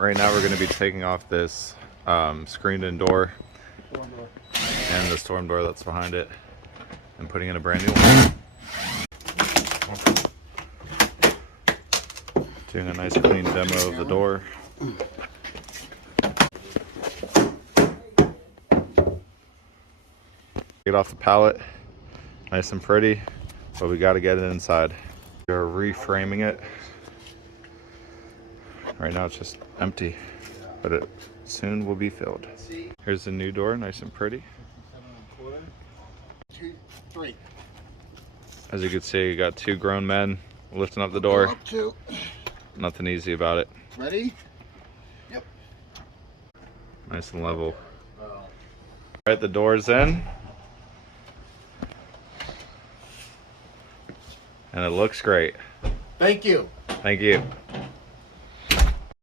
Right now we're going to be taking off this screened-in door and the storm door that's behind it and putting in a brand new one. Doing a nice clean demo of the door. Get off the pallet, nice and pretty, but we got to get it inside. We are reframing it. Right now it's just empty, but it soon will be filled. Here's the new door, nice and pretty. 2, 3. As you can see, you got two grown men lifting up the door. Up 2. Nothing easy about it. Ready? Yep. Nice and level. All right, the door's in. And it looks great. Thank you. Thank you.